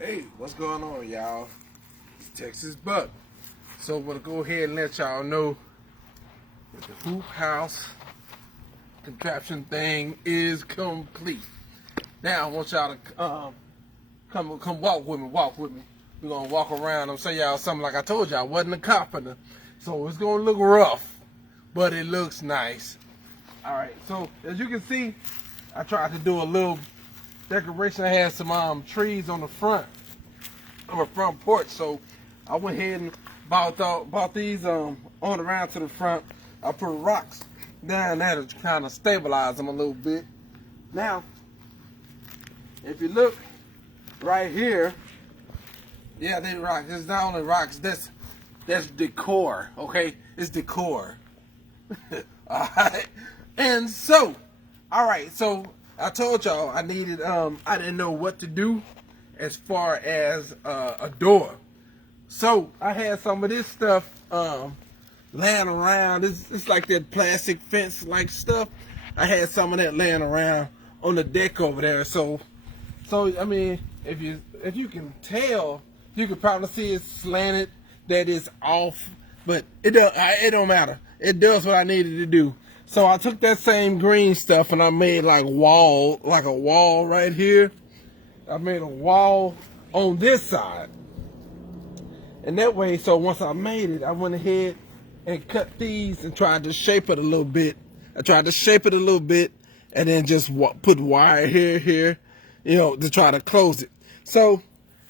Hey, what's going on, y'all? It's Texas Buck. So I'm gonna go ahead and let y'all know that the hoop house contraption thing is complete. Now I want y'all to come walk with me. Walk with me. We're gonna walk around and show y'all something. Like I told y'all, I wasn't a carpenter, so it's gonna look rough, but it looks nice. All right. So as you can see, I tried to do a little decoration. I had some trees on the front of a front porch, so I went ahead and bought these on around to the front. I put rocks down there to kind of stabilize them a little bit. Now, if you look right here, yeah, they rocks. It's not only rocks. That's decor. Okay, it's decor. All right, and so, all right, so I told y'all I needed I didn't know what to do as far as a door. So I had some of this stuff laying around. It's like that plastic fence like stuff. I had some of that laying around on the deck over there. So I mean, if you can tell, you can probably see it's slanted, that it's off, but it don't matter. It does what I needed to do. So I took that same green stuff and I made like a wall right here. I made a wall on this side. And that way, so once I made it, I went ahead and cut these and tried to shape it a little bit. I tried to shape it a little bit and then just put wire here, you know, to try to close it. So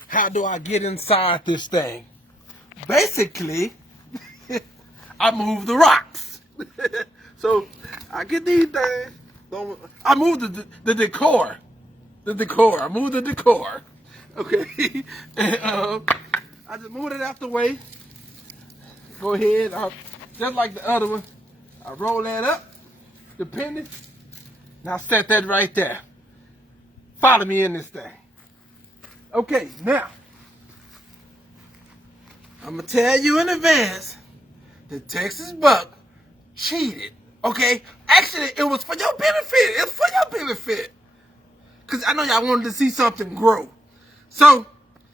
how do I get inside this thing? Basically, I move the rocks. So I get these things. I move the decor. I moved the decor. Okay. And I just moved it out the way. Go ahead. Just like the other one. I roll that up. The pendant. Now set that right there. Follow me in this thing. Okay, now. I'm going to tell you in advance. The Texas Buck cheated. Okay? Actually, it was for your benefit. It's for your benefit. Because I know y'all wanted to see something grow. So,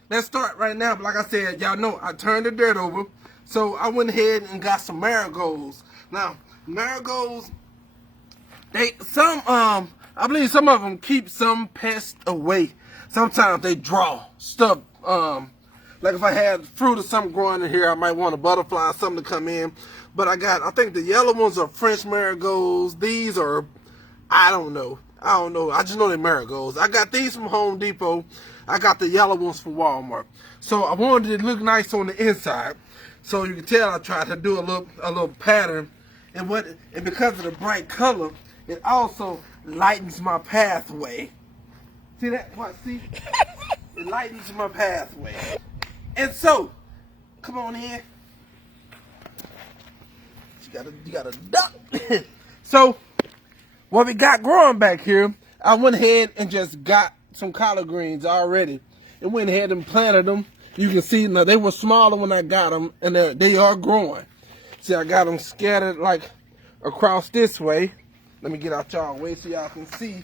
let's start right now. But like I said, y'all know I turned the dirt over. So, I went ahead and got some marigolds. Now, marigolds, I believe some of them keep some pests away. Sometimes they draw stuff. Like if I had fruit or something growing in here, I might want a butterfly or something to come in. But I think the yellow ones are French marigolds. These are, I don't know. I just know they're marigolds. I got these from Home Depot. I got the yellow ones from Walmart. So I wanted it to look nice on the inside. So you can tell I tried to do a little pattern. And because of the bright color, it also lightens my pathway. See that? What? See? It lightens my pathway. And so, come on in. You gotta duck. So, what we got growing back here, I went ahead and just got some collard greens already. And went ahead and planted them. You can see now they were smaller when I got them, and they are growing. See, I got them scattered like across this way. Let me get out y'all way so y'all can see.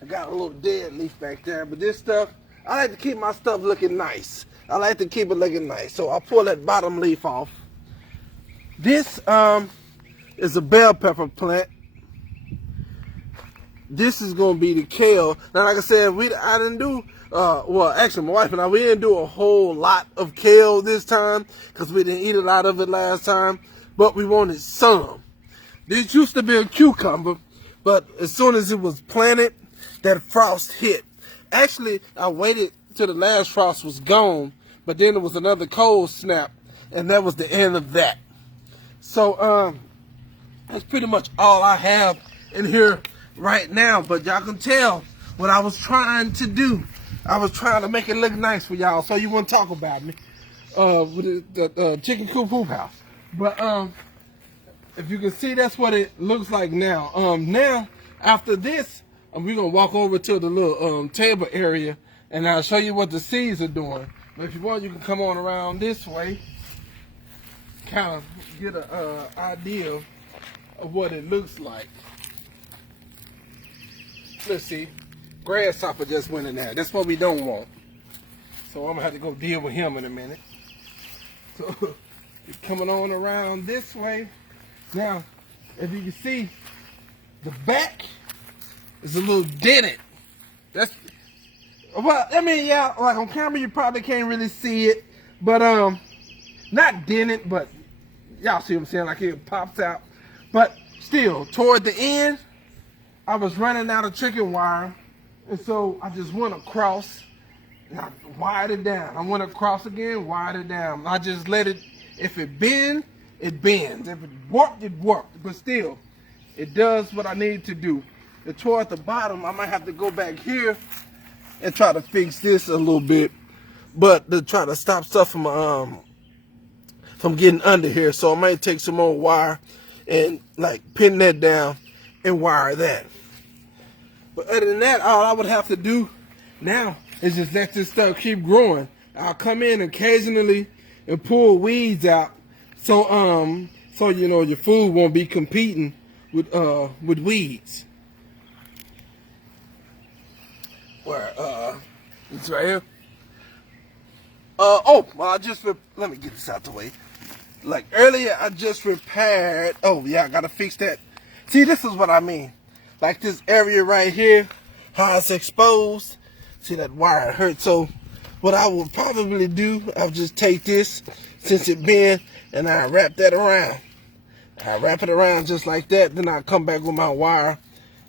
I got a little dead leaf back there, but this stuff, I like to keep my stuff looking nice. I like to keep it looking nice. So I'll pull that bottom leaf off. This is a bell pepper plant. This is going to be the kale. Now, like I said, I didn't do, well, actually, my wife and I, we didn't do a whole lot of kale this time because we didn't eat a lot of it last time, but we wanted some. This used to be a cucumber, but as soon as it was planted, that frost hit. Actually, I waited till the last frost was gone, but then there was another cold snap, and that was the end of that. So, that's pretty much all I have in here right now, but y'all can tell what I was trying to do. I was trying to make it look nice for y'all, so you wouldn't talk about me with the chicken coop hoop house. But if you can see, that's what it looks like now. Now after this, we're gonna walk over to the little table area, and I'll show you what the seeds are doing. But if you want, you can come on around this way, kind of get an idea of what it looks like. Let's see, grasshopper just went in there. That's what we don't want. So I'm gonna have to go deal with him in a minute. So it's coming on around this way. Now, if you can see, the back is a little dented. That's, well, I mean, yeah, like on camera you probably can't really see it, but not dented, but y'all see what I'm saying, like it pops out. But still, toward the end, I was running out of chicken wire, and so I just went across, and I wired it down. I went across again, wired it down. I just let it, if it bend, it bends. If it warped, it warped. But still, it does what I need to do. And toward the bottom, I might have to go back here and try to fix this a little bit, but to try to stop stuff from getting under here. So I might take some more wire and like pin that down and wire that. But other than that, all I would have to do now is just let this stuff keep growing. I'll come in occasionally and pull weeds out, so you know your food won't be competing with weeds. Where it's right here. Oh, well, let me get this out the way. Like earlier, I just repaired. Oh yeah, I gotta fix that. See, this is what I mean. Like this area right here, how it's exposed. See that wire hurt. So what I will probably do, I'll just take this since it bent, and I wrap that around. I wrap it around just like that. Then I come back with my wire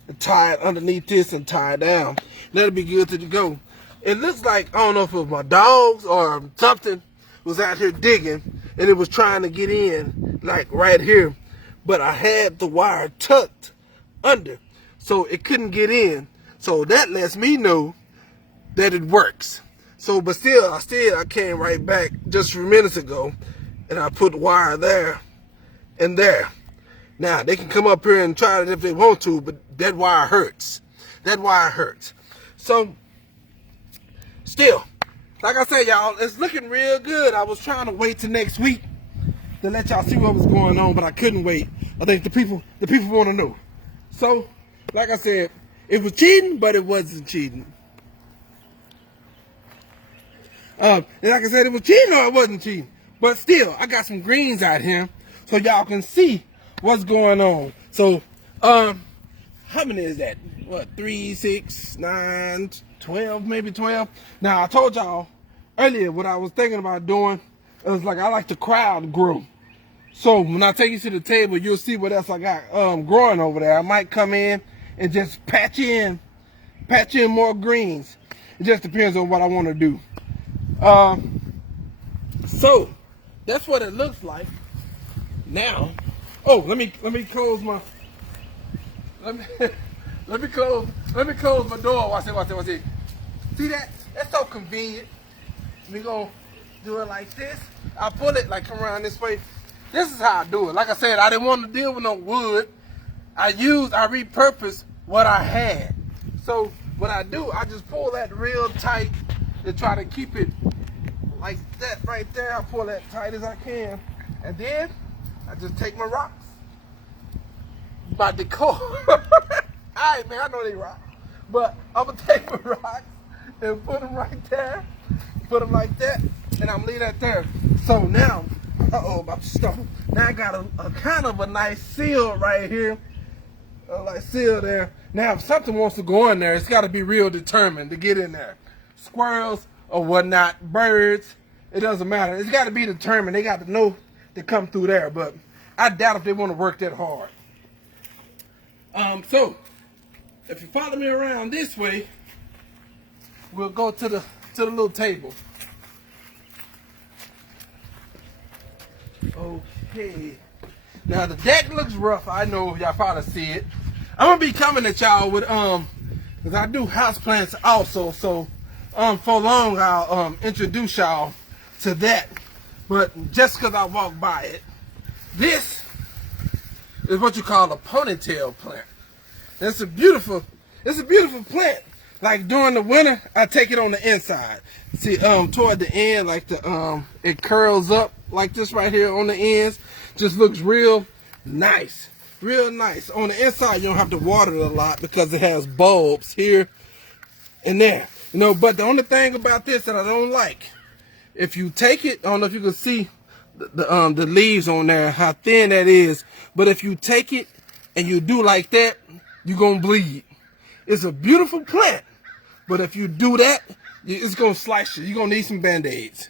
and tie it underneath this and tie it down. That'll be good to go. It looks like, I don't know if it was my dogs or something was out here digging and it was trying to get in, like right here. But I had the wire tucked under, so it couldn't get in. So that lets me know that it works. So, but still, I came right back just a few minutes ago and I put the wire there and there. Now, they can come up here and try it if they want to, but that wire hurts. That wire hurts. So, still, like I said, y'all, it's looking real good. I was trying to wait till next week to let y'all see what was going on, but I couldn't wait. I think the people want to know. So, like I said, it was cheating, but it wasn't cheating. And like I said, it was cheating or it wasn't cheating. But still, I got some greens out here so y'all can see what's going on. So, how many is that? What, 3, 6, 9, 12, maybe 12? Now, I told y'all earlier what I was thinking about doing. It was like I like the crowd grow. So when I take you to the table, you'll see what else I got growing over there. I might come in and just patch in more greens. It just depends on what I want to do. So that's what it looks like now. Oh, let me close my let me close my door. Watch it. See that? That's so convenient. We gonna do it like this. I pull it like come around this way. This is how I do it. Like I said, I didn't want to deal with no wood. I repurposed what I had. So what I do, I just pull that real tight to try to keep it like that right there. I pull that tight as I can. And then I just take my rocks. My Decor. Alright, man, I know they rock. But I'm going to take my rocks and put them right there. Put them like that. And I'm going to leave that there. So now, about to stumble. Now I got a kind of a nice seal right here. Like seal there. Now if something wants to go in there, it's got to be real determined to get in there. Squirrels or whatnot, birds, it doesn't matter. It's got to be determined. They got to know to come through there. But I doubt if they want to work that hard. So if you follow me around this way, we'll go to the little table. Okay. Now the deck looks rough. I know y'all probably see it. I'm gonna be coming at y'all with because I do houseplants also. So for long I'll introduce y'all to that. But just because I walked by it, this is what you call a ponytail plant. It's a beautiful plant. Like during the winter, I take it on the inside. See, toward the end, like it curls up like this right here on the ends. Just looks real nice, real nice. On the inside, you don't have to water it a lot because it has bulbs here and there. You know, but the only thing about this that I don't like, if you take it, I don't know if you can see the leaves on there, how thin that is. But if you take it and you do like that, you're gonna bleed. It's a beautiful plant, but if you do that, it's gonna slice you. You're gonna need some Band-Aids.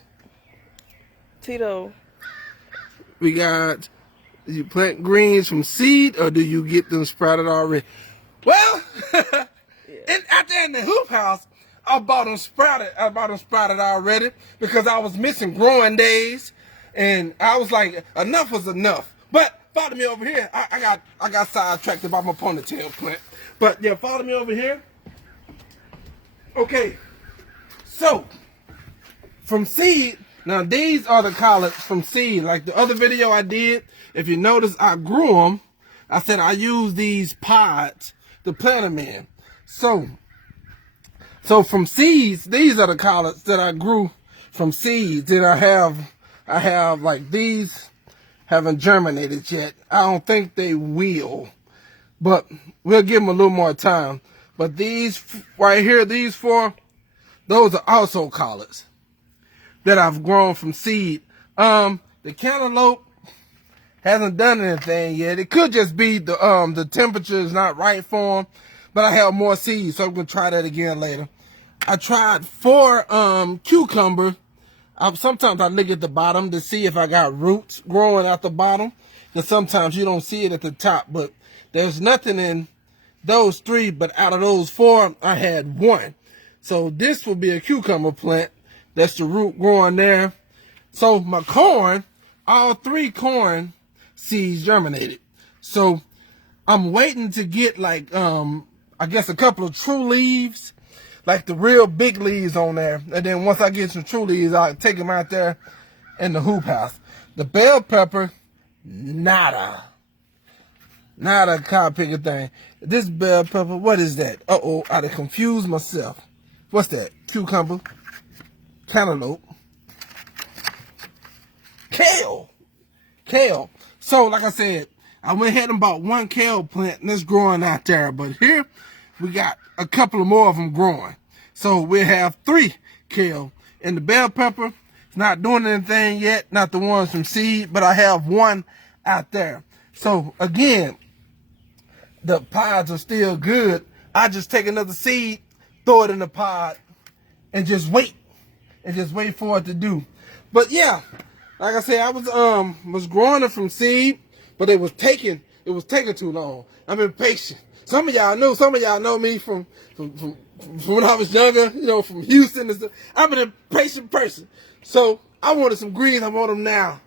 Tito, We got, do you plant greens from seed or do you get them sprouted already? Well, and out there in the hoop house, I bought them sprouted. I bought them sprouted already because I was missing growing days, and I was like, enough was enough. But follow me over here. I got sidetracked about my ponytail plant. But yeah, follow me over here. Okay, so from seed. Now these are the collards from seed. Like the other video I did, if you notice, I grew them. I said I use these pods to plant them in. So from seeds, these are the collards that I grew from seeds. And I have like these haven't germinated yet. I don't think they will, but we'll give them a little more time. But these right here, these four, those are also collards that I've grown from seed. The cantaloupe hasn't done anything yet. It could just be the temperature is not right for them, but I have more seeds, so I'm gonna try that again later. I tried 4 cucumber. Sometimes I look at the bottom to see if I got roots growing at the bottom, because sometimes you don't see it at the top, but there's nothing in those 3, but out of those 4, I had 1. So this will be a cucumber plant. That's the root growing there. So my corn, all 3 corn seeds germinated. So I'm waiting to get like, I guess a couple of true leaves, like the real big leaves on there. And then once I get some true leaves, I'll take them out there in the hoop house. The bell pepper, nada cod picker thing. This bell pepper, what is that? Uh-oh, I done confused myself. What's that? Cucumber. Cantaloupe, kale. So like I said, I went ahead and bought 1 kale plant and it's growing out there. But here we got a couple of more of them growing. So we have 3 kale. And the bell pepper is not doing anything yet, not the ones from seed, but I have 1 out there. So again, the pods are still good. I just take another seed, throw it in the pod, and just wait. And just wait for it to do. But yeah, like I said, I was growing it from seed, but it was taking too long. I'm impatient. Some of y'all know me from when I was younger, you know, from Houston and stuff. I'm an impatient person. So I wanted some greens, I want them now.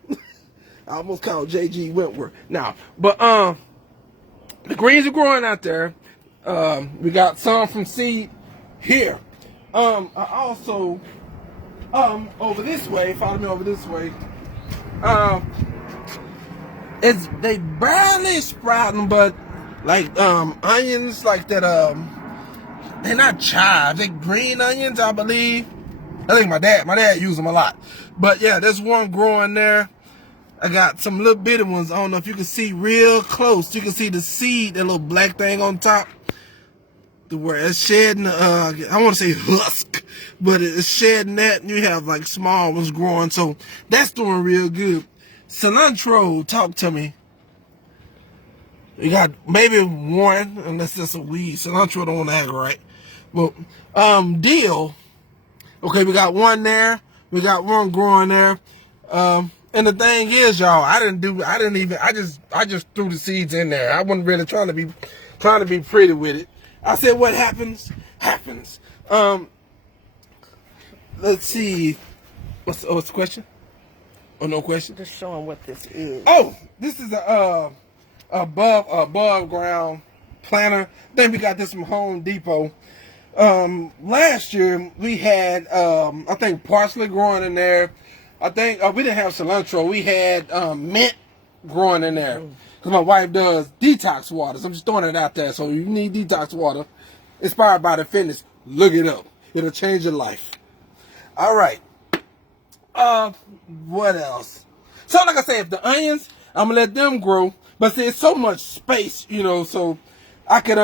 I almost called JG Wentworth now. But the greens are growing out there. We got some from seed here. I also over this way, follow me over this way. They barely sprouting, but like onions like that. They're not chives. They green onions, I believe. I think my dad used them a lot. But yeah, there's one growing there. I got some little bitty ones. I don't know if you can see real close. You can see the seed, that little black thing on top. Where it's shedding, I want to say husk, but it's shedding that, and you have like small ones growing, so that's doing real good. Cilantro, talk to me. You got maybe 1, unless it's a weed. Cilantro don't want to act right. Well, dill. Okay, we got 1 there. We got 1 growing there. And the thing is, y'all, I just threw the seeds in there. I wasn't really trying to be pretty with it. I said, what happens, happens. Let's see. What's the question? Oh, no question? Just showing what this is. Oh, this is a above ground planter. Then we got this from Home Depot. Last year we had I think parsley growing in there. I think we didn't have cilantro. We had mint growing in there. Because my wife does detox waters. I'm just throwing it out there. So you need detox water. Inspired by the fitness. Look it up. It'll change your life. All right. What else? So like I said, if the onions, I'm going to let them grow. But see, it's so much space, you know. So I could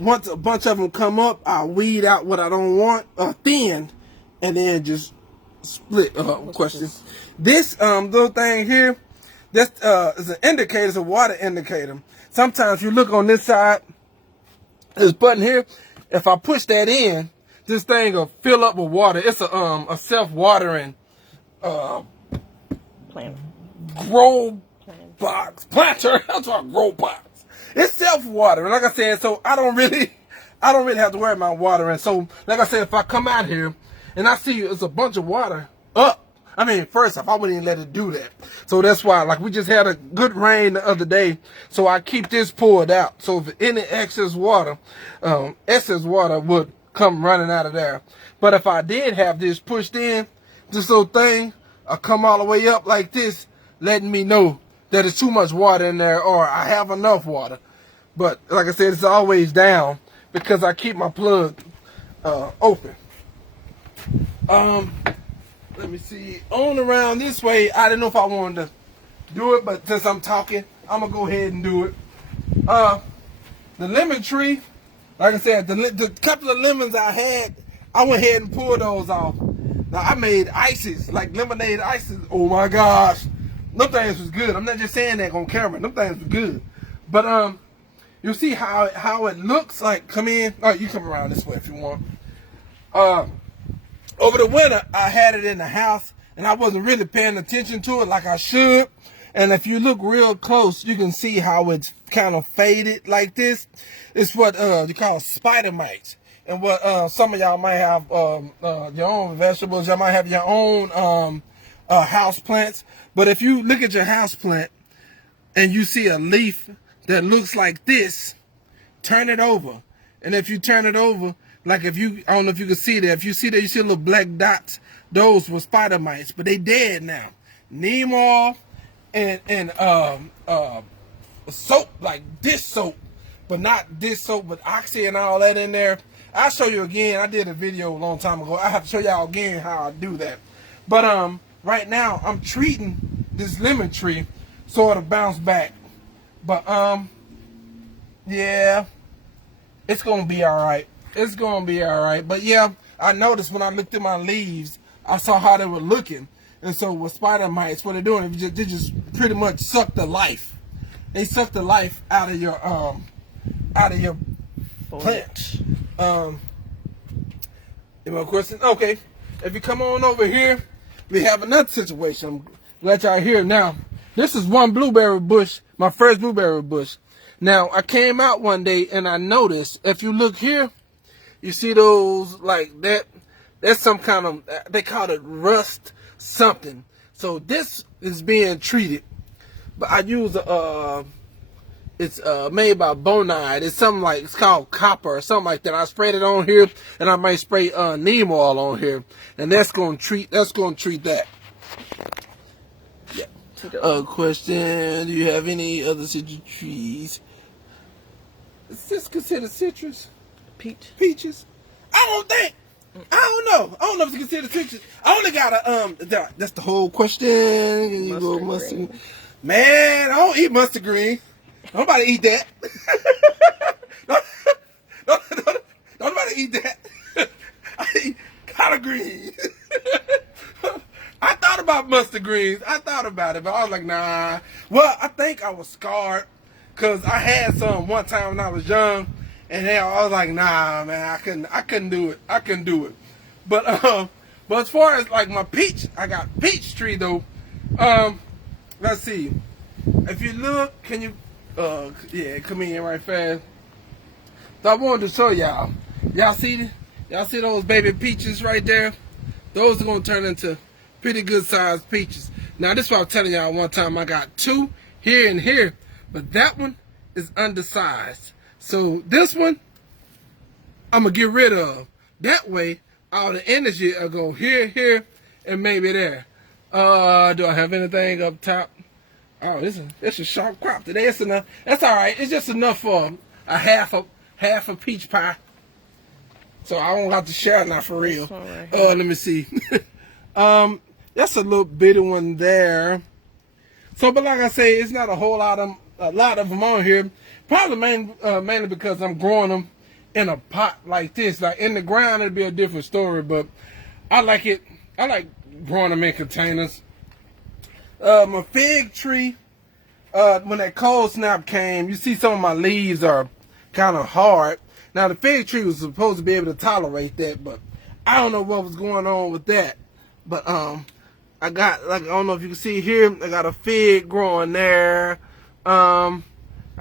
once a bunch of them come up, I'll weed out what I don't want, thin, and then just split. Question. This little thing here, this is an indicator, it's a water indicator. Sometimes you look on this side, this button here, if I push that in, this thing will fill up with water. It's a self-watering Plant. grow box. Planter. That's what grow box. It's self-watering. Like I said, so I don't really have to worry about watering. So, like I said, if I come out here and I see it's a bunch of water up, I mean, first off, I wouldn't even let it do that. So that's why, like, we just had a good rain the other day, so I keep this poured out. So if any excess water would come running out of there. But if I did have this pushed in, this little thing, I come all the way up like this, letting me know that there's too much water in there or I have enough water. But like I said, it's always down because I keep my plug open. Let me see. On around this way, I didn't know if I wanted to do it, but since I'm talking, I'm gonna go ahead and do it. The lemon tree, like I said, the couple of lemons I had, I went ahead and pulled those off. Now I made ices, like lemonade ices. Oh my gosh, them things was good. I'm not just saying that on camera. Them things was good. But you see how it looks like. Come in. Oh, you come around this way if you want. Over the winter, I had it in the house, and I wasn't really paying attention to it like I should. And if you look real close, you can see how it's kind of faded like this. It's what you call spider mites. And what some of y'all might have your own vegetables. Y'all might have your own house plants. But if you look at your house plant and you see a leaf that looks like this, turn it over. And if you turn it over, like if you, I don't know if you can see that. If you see that, you see little black dots. Those were spider mites, but they dead now. Neem oil and soap, like dish soap, but not dish soap, but oxy and all that in there. I'll show you again. I did a video a long time ago. I have to show y'all again how I do that. But right now I'm treating this lemon tree so it'll bounce back. But yeah, it's gonna be all right. It's gonna be all right. But yeah, I noticed when I looked at my leaves, I saw how they were looking. And so with spider mites, what they're doing, they just pretty much suck the life. They suck the life out of your plant. Any more questions? Okay. If you come on over here, we have another situation. I'm glad y'all here now. This is one blueberry bush, my first blueberry bush. Now I came out one day and I noticed, if you look here, you see those like that? That's some kind of, they call it rust something. So this is being treated. But I use it's made by Bonide. It's something like, it's called copper or something like that. I sprayed it on here, and I might spray neem oil on here, and that's gonna treat that. Yeah. Question: do you have any other citrus trees? Is this considered citrus? Peaches? I don't think. I don't know. I don't know if it's considered citrus. I only got a that's the whole question. Mustard. Man, I don't eat mustard green. Nobody eat that. don't nobody eat that. I eat collard greens. I thought about mustard greens. I thought about it, but I was like, nah. Well, I think I was scarred because I had some one time when I was young, and then I was like, nah, man, I couldn't do it. I couldn't do it. But as far as like my peach, I got peach tree though. Let's see. If you look, can you? Yeah, come in right fast. So I wanted to show y'all. Y'all see those baby peaches right there? Those are gonna turn into pretty good sized peaches. Now this is what I was telling y'all one time. I got two here and here, but that one is undersized. So this one I'm gonna get rid of. That way all the energy will go here, here, and maybe there. Do I have anything up top? Oh, it's a sharp crop today. It's enough. That's all right. It's just enough for a half a peach pie. So I won't have to share it now for real. Right. Let me see. That's a little bitty one there. So, but like I say, it's not a whole lot of them on here. Probably mainly because I'm growing them in a pot like this. Like in the ground, it'd be a different story. But I like it. I like growing them in containers. My fig tree. When that cold snap came, you see some of my leaves are kind of hard. Now the fig tree was supposed to be able to tolerate that, but I don't know what was going on with that. But I got, like, I don't know if you can see here, I got a fig growing there. I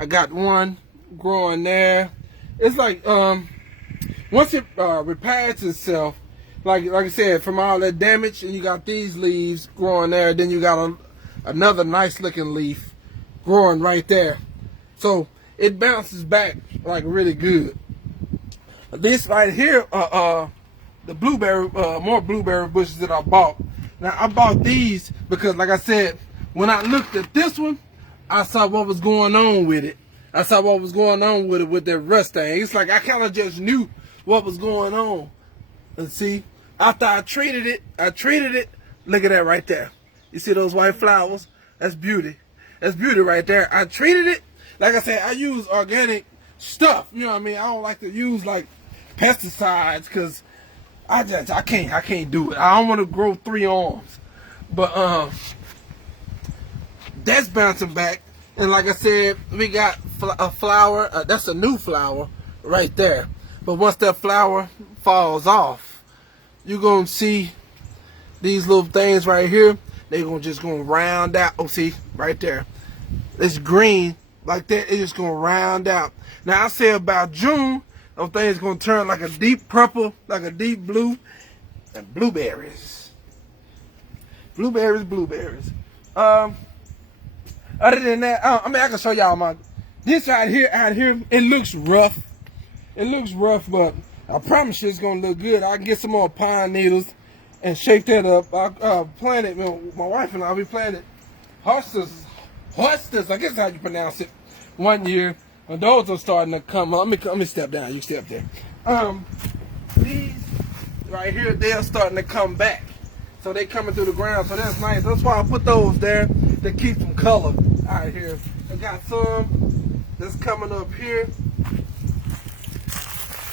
got one growing there. It's like once it repairs itself, like I said, from all that damage, and you got these leaves growing there, then you got another nice looking leaf growing right there. So it bounces back like really good. This right here, the blueberry, more blueberry bushes that I bought. Now I bought these because, like I said, when I looked at this one, I saw what was going on with it. I saw what was going on with it with that rust thing. It's like I kind of just knew what was going on. And see, after I treated it, look at that right there. You see those white flowers? That's beauty. That's beauty right there. I treated it. Like I said, I use organic stuff. You know what I mean? I don't like to use like pesticides because I can't do it. I don't want to grow 3 arms. But that's bouncing back. And like I said, we got a flower. That's a new flower right there. But once that flower falls off, you're going to see these little things right here. They're just going to round out. Oh, see, right there. It's green like that. It's just going to round out. Now, I say about June, those things going to turn like a deep purple, like a deep blue, and blueberries. Blueberries. Other than that, I mean, I can show y'all this out here, it looks rough. It looks rough, but I promise you it's going to look good. I can get some more pine needles and shake that up. I planted, my wife and I, we planted hostas, I guess how you pronounce it, one year. And those are starting to come up. Let me step down, you step there. These right here, they're starting to come back. So they coming through the ground, so that's nice. That's why I put those there to keep them colored out here. I got some that's coming up here.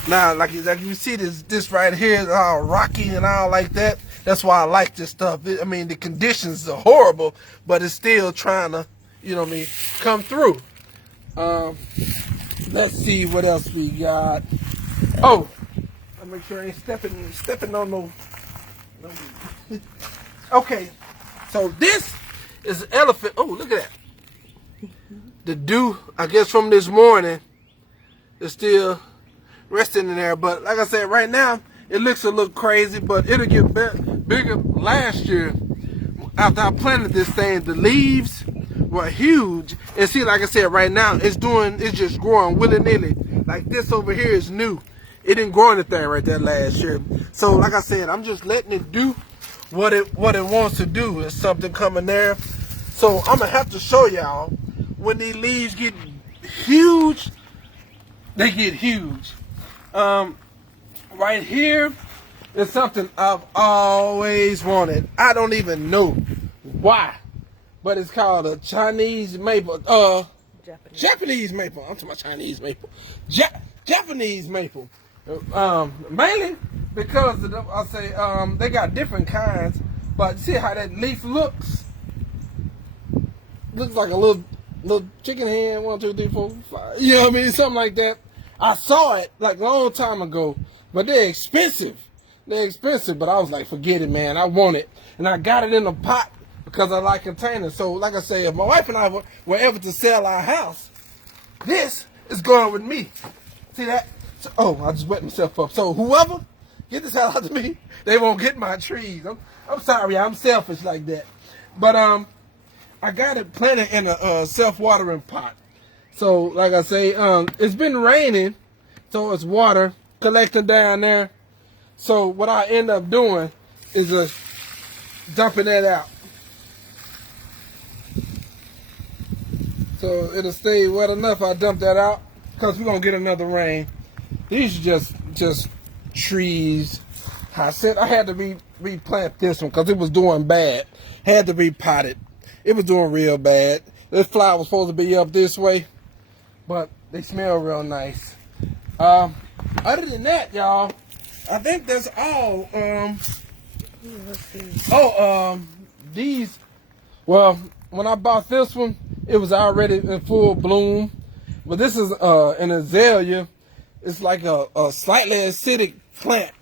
Now, like you see, this right here is all rocky and all like that. That's why I like this stuff. I mean, the conditions are horrible, but it's still trying to, you know what I mean, come through. Let's see what else we got. Oh, I'll make sure I ain't stepping on no. Okay, so this is an elephant. Oh, look at that. The dew, I guess, from this morning is still resting in there. But like I said, right now, it looks a little crazy, but it'll get bigger. Last year, after I planted this thing, the leaves were huge. And see, like I said, right now, it's just growing willy-nilly. Like this over here is new. It didn't grow anything right there last year. So like I said, I'm just letting it do what it wants to do. There's something coming there. So I'm gonna have to show y'all when these leaves get huge, they get huge. Right here is something I've always wanted. I don't even know why, but it's called a Chinese maple. Japanese maple. I'm talking about Chinese maple. Japanese maple. Mainly because they got different kinds, but see how that leaf looks? Looks like a little chicken hand. 1, 2, 3, 4, 5. You know what I mean? Something like that. I saw it like a long time ago, but they're expensive. But I was like, forget it, man. I want it, and I got it in a pot because I like containers. So, like I say, if my wife and I were ever to sell our house, this is going with me. See that? So, oh, I just wet myself up. So whoever get this out to me, they won't get my trees. I'm sorry, I'm selfish like that. But I got it planted in a self-watering pot. So like I say, it's been raining, so it's water collecting down there. So what I end up doing is dumping that out. So it'll stay wet enough. I dump that out because we're gonna get another rain. These are just trees. I said I had to replant this one because it was doing bad. Had to repot it. It was doing real bad. This flower was supposed to be up this way. but they smell real nice. Other than that, y'all, I think that's all. Let's see. These. Well, when I bought this one, it was already in full bloom. But this is an azalea. It's like a slightly acidic plant.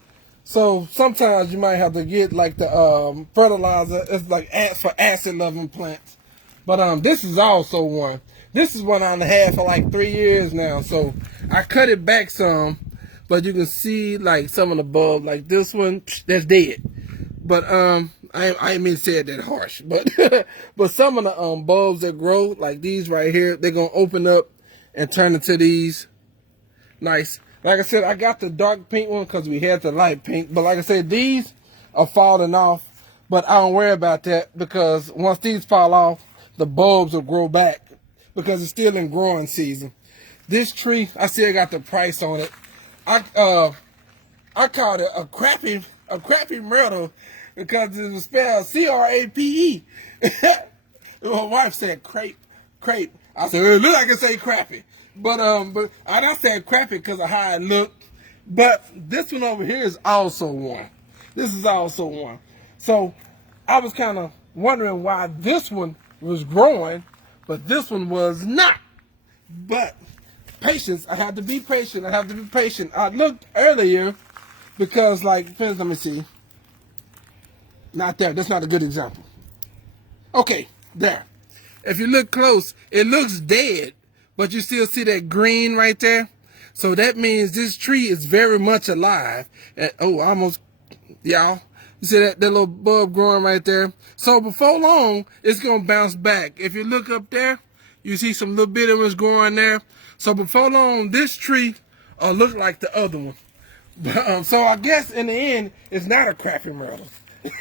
So sometimes you might have to get like the fertilizer. It's like for acid loving plants. But this is also one. This is one I had for like 3 years now. So I cut it back some. But you can see like some of the bulbs, like this one, that's dead. But I ain't mean to say it that harsh. But but some of the bulbs that grow, like these right here, they're gonna open up and turn into these nice. Like I said, I got the dark pink one because we had the light pink. But like I said, these are falling off. But I don't worry about that because once these fall off, the bulbs will grow back because it's still in growing season. This tree, I still got the price on it. I called it a crappy myrtle because it was spelled C-R-A-P-E. My wife said crepe. I said, it look like it say crappy. But I don't say crappy because of how it looked. But this one over here is also one. This is also one. So I was kind of wondering why this one was growing, but this one was not. But patience, I had to be patient. I looked earlier because, like, let me see. Not there. That's not a good example. Okay, there. If you look close, it looks dead, but you still see that green right there. So that means this tree is very much alive. And, almost, y'all. You see that little bulb growing right there? So before long, it's going to bounce back. If you look up there, you see some little bit of it's growing there. So before long, this tree will look like the other one. But, so I guess in the end, it's not a crappy myrtle. You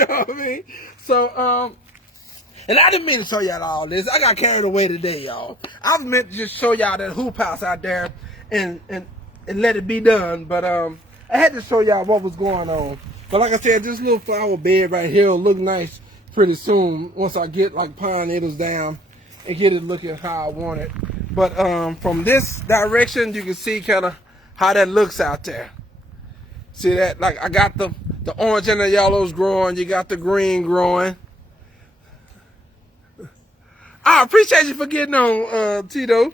know what I mean? So, and I didn't mean to show y'all all this. I got carried away today, y'all. I was meant to just show y'all that hoop house out there and let it be done. But I had to show y'all what was going on. But like I said, this little flower bed right here will look nice pretty soon once I get like pine needles down and get it looking how I want it. But from this direction, you can see kind of how that looks out there. See that? Like I got the orange and the yellows growing. You got the green growing. I appreciate you for getting on, Tito.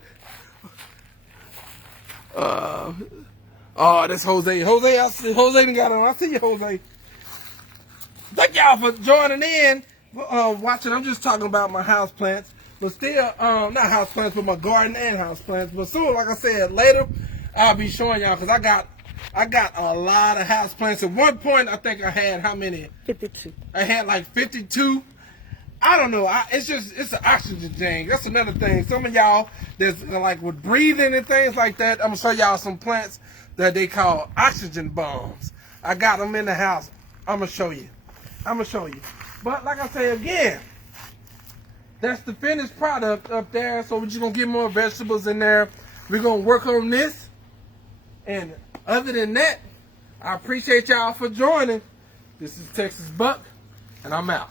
Oh, that's Jose. Jose done got on. I see you, Jose. Thank y'all for joining in, watching. I'm just talking about my house plants, but still, not house plants, but my garden and house plants. But soon, like I said, later, I'll be showing y'all because I got a lot of house plants. At one point, I think I had how many? 52. I had like 52. I don't know. It's an oxygen thing. That's another thing. Some of y'all that's like with breathing and things like that. I'm gonna show y'all some plants that they call oxygen bombs. I got them in the house. I'm gonna show you. But like I say again, that's the finished product up there. So we're just gonna get more vegetables in there. We're gonna work on this. And other than that, I appreciate y'all for joining. This is Texas Buck, and I'm out.